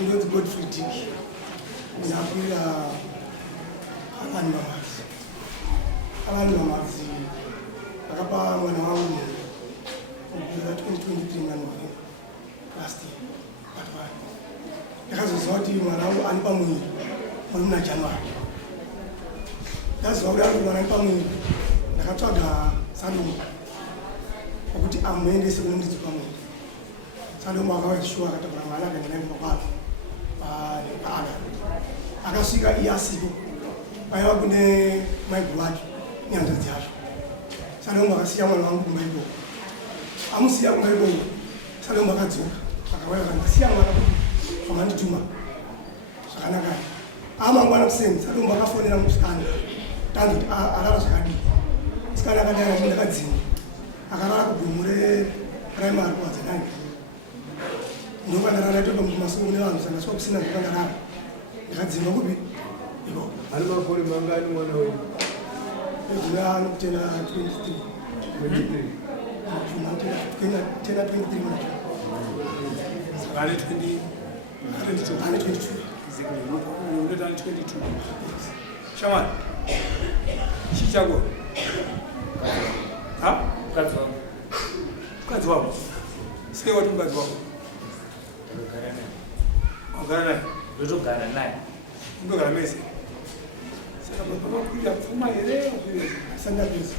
inonzi Godfrey Dick ndakwira Alani Mamazi akapa mwana wangu kuza 2023 January last year but ndakazozoti mwana wangu anipa mwini muna January ndazoona mwana anipa mwini ndakatsvaga Salome kuti amuendese kunondidzi pamwe Salome akawazishuwa akatabura mwana akaenda naye kwakwavo paana akasvika iye asipo paiva kune maiguru acho nehanzvadzi yacho Salome akasiya mwana wangu kumba ikoko amusiya kumba ikoko Salome akadzoka akauya akandisiya mwana zvamandituma zvakanaka amangwana kuseni Salome akafonera musikana tanzi kuti arara zvakadii musikana akadai achi ndakadzinga akarara kugomo reprimary kwadzanani ndokandarara topa mumasoro nevanhu sangaswa kusina zvakandarara ndakadzinga kupi ikoko ani makore mangani mwana wedu eduna anokutena 23 tena 23 mwana ane 22 Shaman chichako ha mukadzi wako sei wati mukadzi wako wagara naye ndotogara naye ndogara mese saka pamakwira pfuma here sandapesa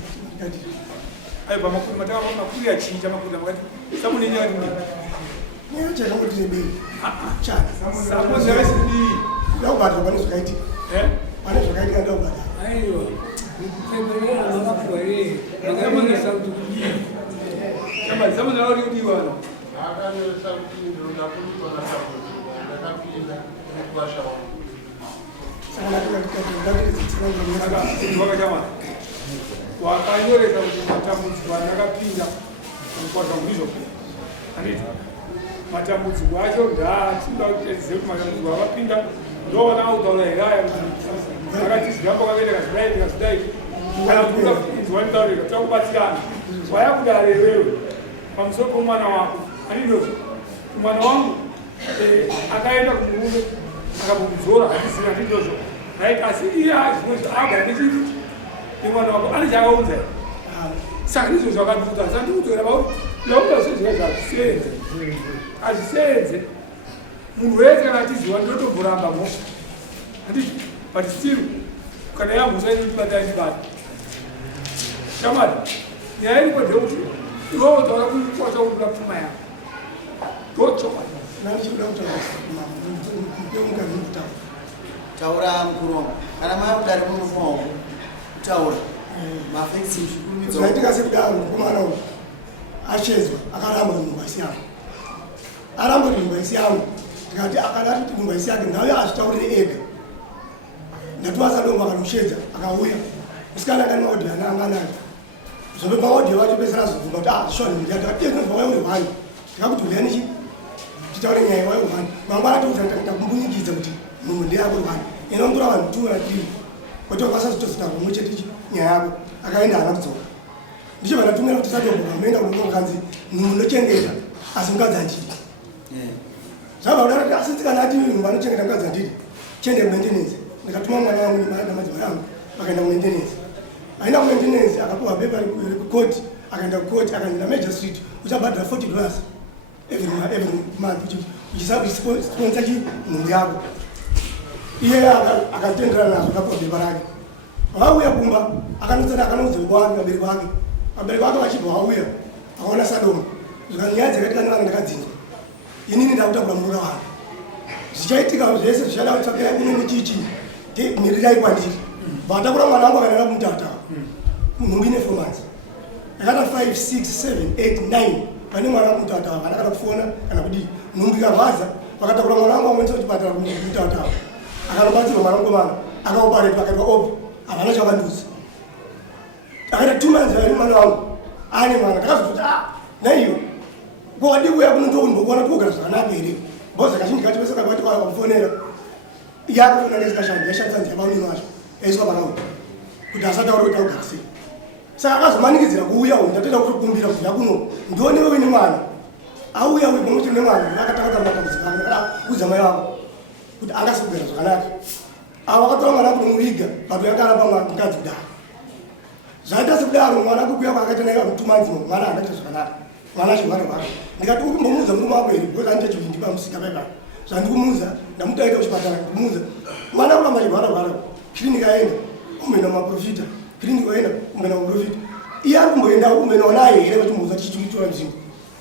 ai pamakwira mataka makwira chinja makwira makati samunenya kuti nyo chakangoti nebei chana samunyaisidi ndakubata pane zvakaitika pane zvakaitika ndakubata aiwa ndikupemberera namakore akaminisa kuti kudii Shaman samunyauri kudiwana akanyoresa kuti ndinoda kudiwa nasapoti ndakapinda nekubasha wangu wakachama wakanyoresa kuti matambudziko andakapinda mukwazva ndizvo anditi matambudziko acho ndatinda kutedzise kuti matambudziko akapinda ndovana autaura heraya kuti akati zigambo kakaendeka zidai ndikazidai kana kuti ungafikidzwa nditaurika takubatsirana wayakuda rewewe pamusoro pomwana wako andindozvo mwana wangu akaenda kumurume akamudzora hatizina ndindozvo right asi iye azvinoti agara ndechiti imwana wako ane chakaunza saka ndizvo zvakadvuta sandikudzora pauti ndauta zvezvika zvazvisenze hazvisenze munhu wese kana tiziva ndinotomboramba mo handiti but still kana yamhusainotibataitibata shamari nyaya iriko ndekuti iwowo taura kukwata kukura pfuma yako ndochokwadi taura mukuroma kana maakudari munofawo kutaura mafekisi zvikuru zvaitika sekudaro mukomana uyu achezwa akaramba nhumba isi yangu aramba kuti nhumba isi yangu ndikati akadati kuti nhumba isi yake ndauya azvitaurire ega ndatuwa Salome akamushedza akauya musikana akani maodhi ana anganayo zvope maodhi vacho pesera zobvumba kuti zvishoni ndiyatiatinozwa wayeurwani ndikakuti uyanichi titaure nyaya wayeurwani mangwana takumbunyikidzwa kuti munhu ndeyakurwani ina ngura vanhu 2 3 kuti vakasazotozitanga muchetichi nyaya yako akaenda ana kudzoka ndicho vanatumira kuti satomboka muenda kunongokanzi munhu unochengeta asi mukadzi achiti zvabva kudaro asi tsikana ati munhu vanochengeta mukadzi anditi chende kumaintenensi ndikatuma mwana wangu nemadzimai angu vakaenda kumaintenensi aenda kumaintenensi akapuwa pepa rekukoti akaenda kukoti akaenda Major Street uchabhadhira $40 every month uchisponsor nhumbu yako iye akatenderana nazvo akapuwa pepa rake vauya kumba akanotsana akanodza kwake vabereki vake vachibva vauya akaona Salome zvikanyaya dzakaitika nevana ndakadzinga inini ndakutakura murura vanhu zvichaitika zvese zvichada kutsvakira inini chichi mirirai kwandiri vatakura mwana wangu akaenda kumutata nhumbu ine 4 months akata 5 6 7 8 9 pane mwana wangu mutata vana kana kufona kana kudii nhumbu ikarwadza vakatakura mwana wangu amwenisa kuchipatara kumutata akanombatsirwa mwana mukomana akaopareta akaitwa opi havana chavanduza akaita 2 months vari mwana wangu ane mwana takazoti naiyo kwadi kuya kunondokuona kugara zvakanaka here bhozi kazhinji kacho pese kakwati kwamufonera yakufona nezikashandi yashandisa nzira paunini wacho yaiswa pakauya kuti asataura kuti augara sei saka akazomanikidzira kuuya uyu ndatenda kutokumbira kuti yakuno ndionewe wine mwana auya wemuti nemwana akataka matambudziko uza mai wako kuti angasibwera zvakanaka ava vakatora mwana kumuviga vantu yakarapa mukadzi kudaro zvaita sekudaro mwana kukuya kwakaita naye 2 months mwana akaita zvakanaka mwana achirwara ndikati ukumbomuudza murume wako here because andite chivindi pamusika paipa zvandikumuudza ndamutaita kuchipatara kumuudza mwana kuramba achirwara kliniki aenda kumboenda mumaprofita kliniki aenda kumboenda muprofita iye ari kumboenda kumboenda naye here vachimuudza tichitora mzingo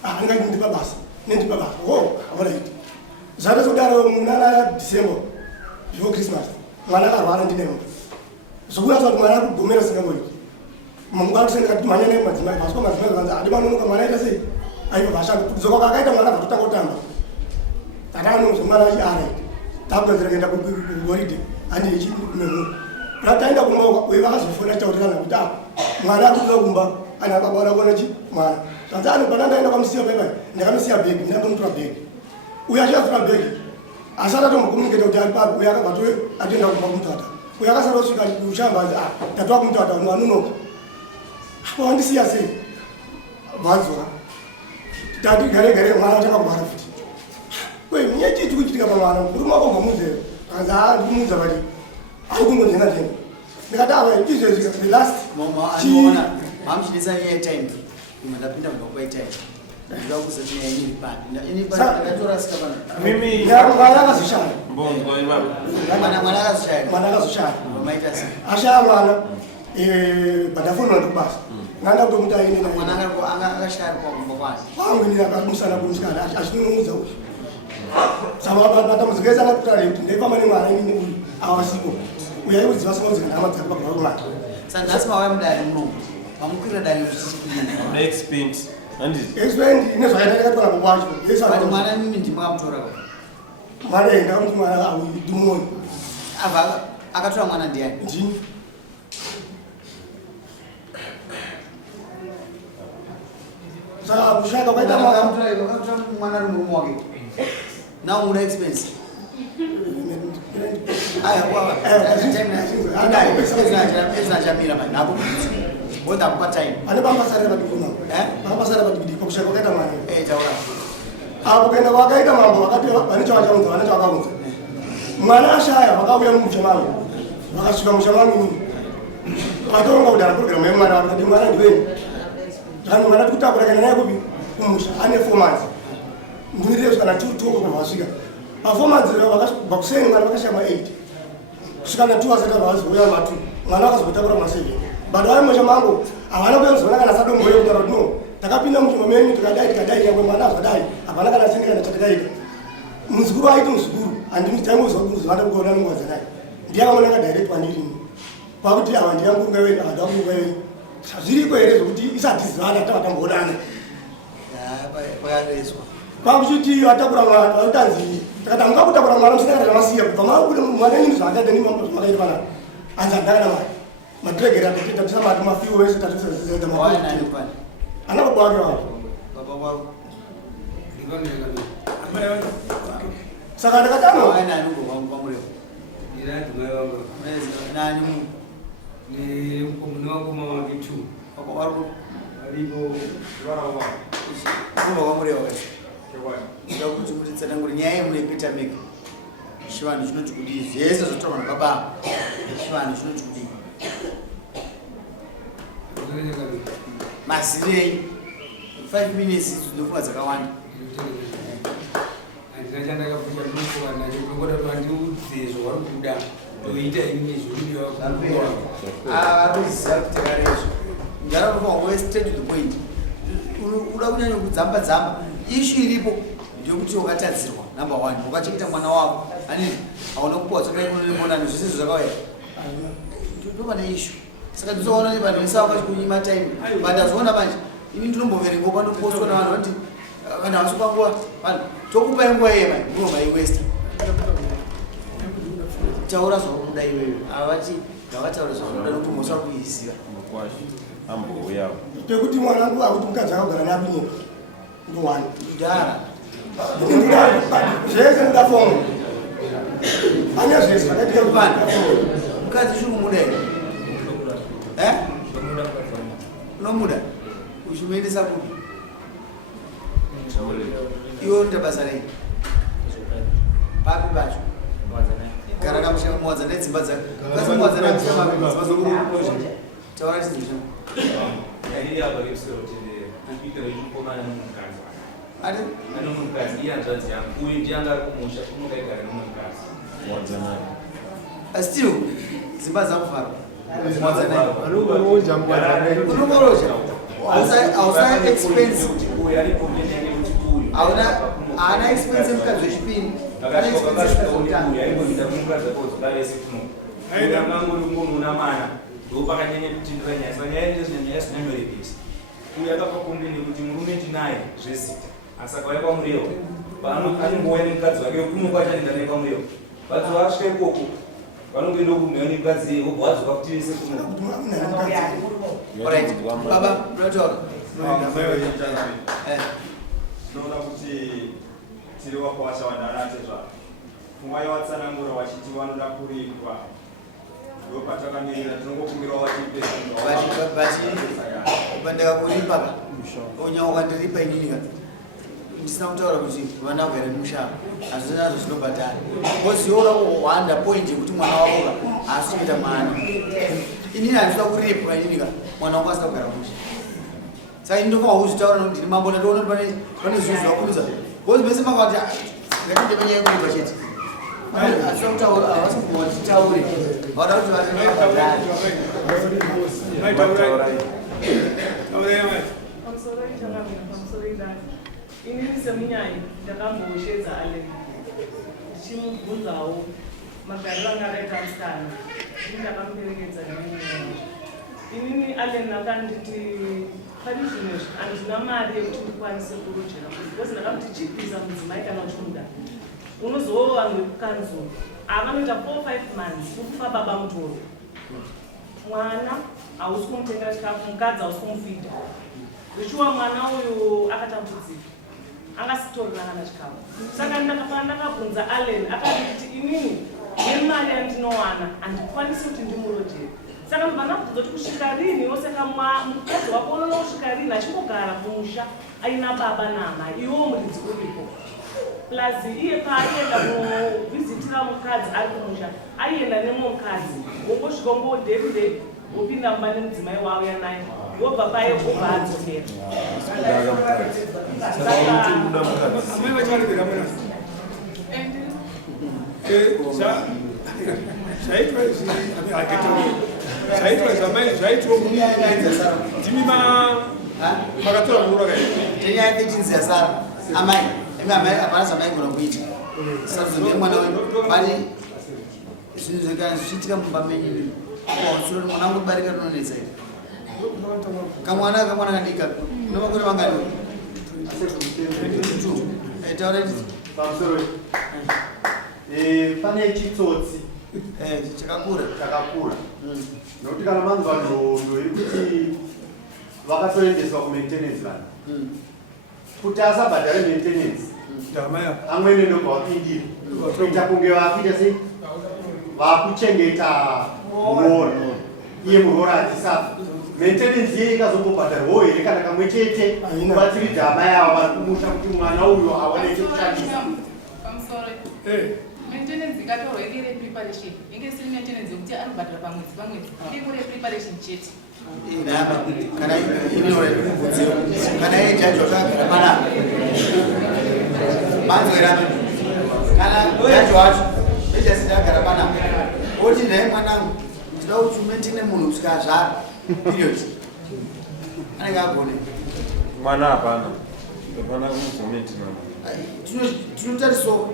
angati ndipa basa nendipa basa alright zvaita sekudaro muna December before Christmas mwana akarwara ndinemba zvokunyatsa kuti mwana akugomera singangoiti mungwakusendekati manyana emadzimai pasiko madzimai kanzi adimanonoka mwana aita sei aiva vashanda kudzoka kakaita mwana vatotanga kutamba tatanozo mwana achi alright tapedzera kuenda kuhoride handi ichimemhuri rataenda kumba uye vakazofona chitaurirana kuti mwana akutoa kumba ani akabaura kuona chi mwana zvanzi ani pana ndaenda kwamusiya paipai ndakamisiya bhegi ndakambomutora bhegi uye achiatora bhegi asati atombokomuniketa kuti ari papi uye akabva toe atoenda kumba kumutata uye akasati osvika kushamba anzi tatova kumutata wanonoka wandisiya sei vadzora tati gare mwana takagwara futi kwe nyechiti kuchitika pamwana murume wako ngomudzero kanzi ndikumuudza vati ari kungonzena tena ndikati ava izvezvika the last anoona mamuchidisa nyaya time imwe ndapinda mba kwaitime ndida kuzoti nyaya iniri papi ndakatora sika mwana akazoshaya mwana akazoshaya mwana akazoshaya maita sei ashaya mwana badafonwa ndikubasa nanda kutomuti aine mwana akashaya kwakumba kwake wangwinira akamusana kumusikana achinonoudza uyu samatambudziko ese akakutara kuti ndaifamba nemwana inini uyu awasipo uyu aiudziva sinodzika nhama dzake pagara kumwana sanhasi mawaya mudare munomu mamukwira dare expend ine zvakaitaikatwana kokwacho but mwana mimi ndimakamutora mwana ndakamuti mwana auyu ndimoni abva akatora mwana ndiani ndini saka kushaka kwaita mwana ari murume wake now muda expense ezvinachamira manhapo both akupa time ane pambasarira padikuna pambasarira padikudi pakushaka kwakaita mwana taura apo kuenda kwakaita mambo vakati vane chavakaunza vane chavakaunza mwana ashaya vakauya mumusha mangu vakasvika musha mangu vatoronga kudhara programu yemwana vakati mwana ndiweni zvani mwana tikutakura kana naye kupi kumusha ane 4 months ndinirire kana 2 kwavasvika pa4 months vakabva kuseni mwana vakashama 8 kusvika na 2 asati vazouya ma2 mwana akazotakura ma7 but vari musha mangu havana kuyanzona kana sadomboyo kutaura kuti no takapinda muchimba menyu tikadai nyangwe mwana azvadai hapana kana sindi kana chatikaita muzukuru aiti muzukuru handimutaimuzovanda kuona nguva dzanai ndiyakamona direct wandirini kwakuti ava ndiyamburunga wenyu ava ndakurunga wenyu zviriko here zvokuti isati zivana tavatamboonana kwakuchiti vatakura mwana vautanzi takati amuka kutakura mwana musina kana zvamasiya kubva makuti mwana nyini zvaakaita nimakaita panapa anzi handakana mari madiregera tatisa mati mafiwo wese tatisazizaita ana baba wake wao saka ndakatano nyaya yemureketa meka chivanhu chinoti kudii zvese zvotaurwa nababa chivanhu chinoti kudii mazirei 5 minutes dzinofunga dzakawanda ariziva kutekarezvo ndaraowe straight to the point uda kunyanya kudzamba-dzamba ishu iripo ndekuti wakatadzirwa number 1 ukachengeta mwana wako hanini hauna kupuwa tsokaimonani zvese zvakawaya ndopane ishu saka ndizoona nevanhu vese vakachikunyima time but azoona manje ini ndinomboverengo panopostwa navanhu vati vanhu havasipanguva vanhu tokupai nguva yema ngomaiwesta taura zvakuda iweyo avati vakataura zvakuda nokuti mosa kuiziva pekuti mwanangu akuti mukadzi akagara napinyika ndowani kudhara zvese mudafonga ane zvese zvakaitika mukadzi chiri kumuda here unomuda uchimuendesa kupi iwo ndabasa rei papi pacho gara kamusha muwadzana nedzimba dzake kasi muwadzana kamusha dzimba zokuroje taura chizvo ati still dzimba dzakuvharwa unongoroja hauna expense haana expense mukadzi wechipiri ndopakanyanya kutindira nyaya zvinyanyorebesa uye akapakombeni kuti murume tinaye zvezita asi akauya pamureo anongouya nemukadzi wake kumukwachaenda naye pamureo vadzi vasvika ikoko vanongoenda kumhewa nemukadzi iye vobva vadzoka kuti vese baba unotaura tinoona kuti tiri wakwasha vanharatezva pfungwa yavatsanangura vachiti vanoda kuripwa ndopatakamirira tinongokumbira vachipandakakuripa unya ukandiripa inini ndisina kutaura kuti vana kugara nemushava hazvinazvo zvinobhadhara koziora kuhwanda point yekuti mwana wavoka asi kuita mwana inini handisina kuripwa inini mwana wangu asina kugara musha saka ini ndofanwa kuzvitaura nokuti ndiri mambo ndatoona kuti pane zvinhu zvakudza kozi mese makati ngatinde panyaya yekuripa chete asina kutaura havasikuvatitaure vada kuti vatinabhadhara inini semunyai ndakamboshedza ale ndichimubvunzawo magariro anga akaita musikana ini ndakamuperekedza inini alen akanditi pane zvimwe handina mari yekuti ndikwanise kurojera because ndakamuti chibvisa mudzimai kana uchimuda unozova nekukanzura avanoita 4-5 months ukufa baba mutoro mwana hausi kumutengera chikafu mukadzi hausi kumufidha zvichiwa mwana uyu akatambudzika angasitorina kana chikafu saka ndakabvunza allen akati inini nemari yandinowana handikwanisi kuti ndimurojere saka mbanabvunza kuti kusvika rini oseka mukadzi wako unoona kusvika rini achimbogara kumusha aina baba namai iwo muridzi uripo plus iye paaienda kuvhizitira mukadzi ari kumusha aienda nemukadzi wongosvika ngodhevide wopinda mumba nemudzimai wauya naye wobva paye obva adzokera zvaitwa zvamai zvaitwa ndimi makatora muroga tenyaya yechinzi yasara amai amai hapana zvamaigona kuita sarudzo nemwana wedu bari zvinhu zvekana zvichiitika mumba menyu suro mwana wangu barika rinonetsa iri kamwana kadika unomakore vangani taura chii pamusoro pane chitsotsi chakakura nokuti kana manzwa ndondo iri kuti vakatoendeswa kumaintenance vanhu kuti asabhadhare maintenance amwene ndobva vapindira kuita kunge vakuita sei vakuchengeta murora iye murora atisafa maintenance iye ikazombobhadharwawo here kana kamwe chete kubatsiridza amai avo vari kumusha kuti mwana uyo aone chekushandisa maintenance ikatorwa iri repreparation inge isiri maintenance yekuti anobhadhara pamwedzi iri repreparation chete kana iye jaji wakagara panapa manzwera kana jaji wacho ejasiti agara panapa oti nhaye mwanangu ndida kuti umentine munhu kusvika azvara period anenge agone mwana hapana kumuzomentina tinotariso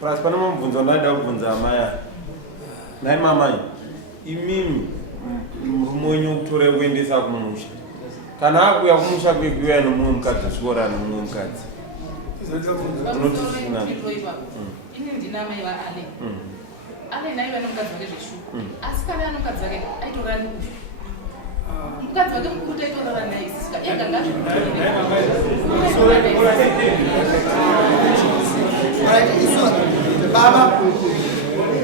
plus pane mabvunzo ndaida kubvunza amai nai mamai imimi murume wenyu kutore kuendesa kumusha kana akuya kumusha kwekuya nomumwe mukadzi asvora nomumwe mukadzi ini ndina amai vaale ale naiva nomukadzi wake zveshuku asi kana anokadzi wake aitorani mukadzi wake mukuru taitorara naye sika eganga baba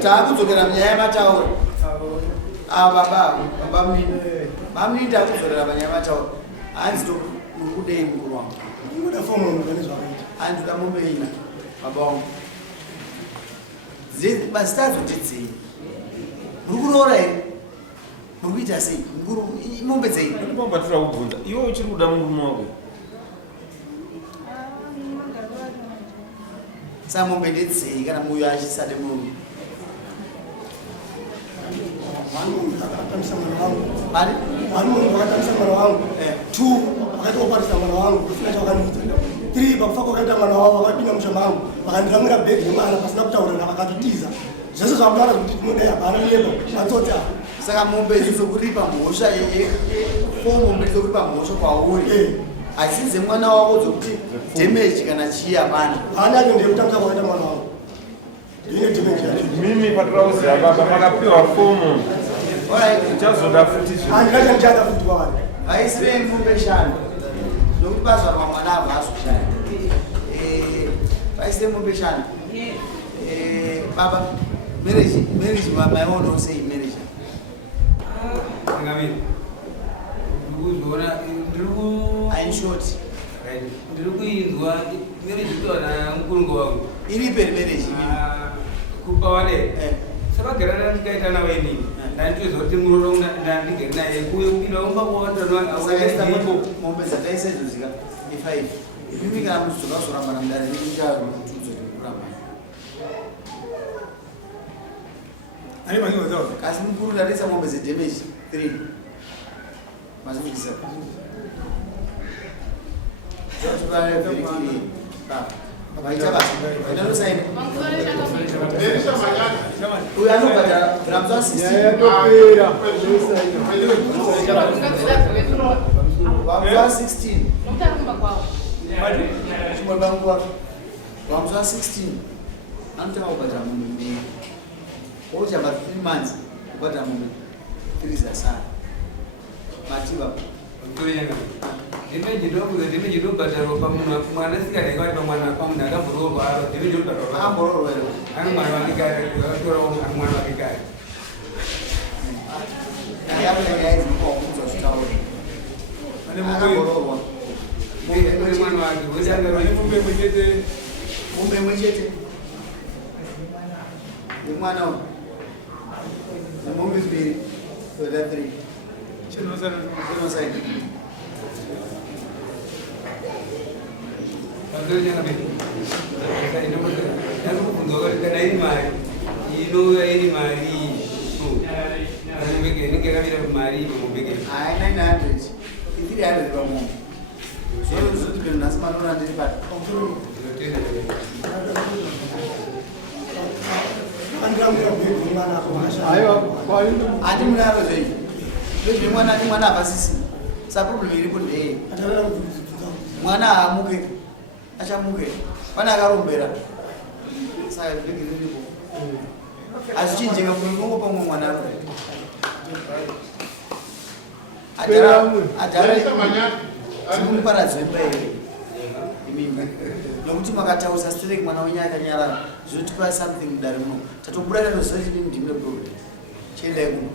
taakudzokera munyaya yematauro baba bamini taakudzokera panyaya yematauro hanzi Mukudei mukuru wangu. Ngoda fomu unoganizwa kaita. Antu damombe ina. Baba wangu. Basitazo titsei. Mukurora ere. Murikuita sei? Mukuru mombe dzei. Ndipomba tira kubvunza. Iwe uchiri kuda murume wako. Sa mombe ndetsei kana muyo achisade murume. Manu akatamisa mwana wangu. Ari? Manu akatamisa mwana wangu. 2 akatoparisa mwana wangu kufuna chakanita. 3 bakufaka kaita mwana wao wakapinda mshamba wangu. Vakandiramira bag nemwana pasina kutaura nakakatutiza. Zvese zvakudara kuti tinodai hapana lebo. Atota. Saka mombe dzokuripa mhosva mombe dzokuripa mhosva kwauri. Asize mwana wako dzokuti damage kana chiya hapana. Hana ndekutanga kwakaita mwana wangu. Mimi patrauziva baba makapiwa fomu uchazoda futi andikacha ndichada futi kwavari vaisive mombe shanu nokuti bazvarwa mwana abva azoshaya vaisive mombe shanu baba marriage maiona sei marriage ainshort ndiri kuinzwa marriage kutona mukurungu wangu iripe marriage kupa wale sabagara ndikaita nawe nini ndanditoza kuti muroro ndandigere naye kuye kupinda umba kuwatanaaaipo mombe dzataisedzozika i5 ipimi kana muzoka zoramba namdare nekucharutudzo kuramba ani manyo zawo kasi mukuru ndarisa mombe dzedamage 3 mazivisa zvatukave very clean vaita basa ndanosaini uyu anobhadhara ramza 16 vamza 16 chimwe banguva vamza 16 anotanga kubhadhara munhu mbiri ochamba 3 months kubhadhara munhu 3 zasara mativa ndimeji ndobhadharwa pamunhu mwana sikanaikati pamwana pamunhu akambororwa aro ndimeji ndobhadharwa akambororwa ero ani mwana wake kare atorawo mwana wake kare yaaizimukawakudzwa zvitauro akambororwa mwana wake wesangaumbe mwechete mumbe mwechete nemwana nemombe mbiri oda 3 chinosaini iri mari inova iri mari ngekamira mari inombeke hai 900 300 pamombe zvozoti beno nhasi manona ndiri pati hati munaro zvei vezve mwana ati mwana havasisi saproblem iripo ndeye mwana haamuke achamuke pane akarombera saka bhegi riripo azvichinjika kuimongo pamwe mwana aro adharazimuparadzwemba here imimba nokuti makataurisa strek mwana wenye akanyarara zvinotipa something mudare muno tatobuda nanoziva chidini ndimle problem chiendai kuno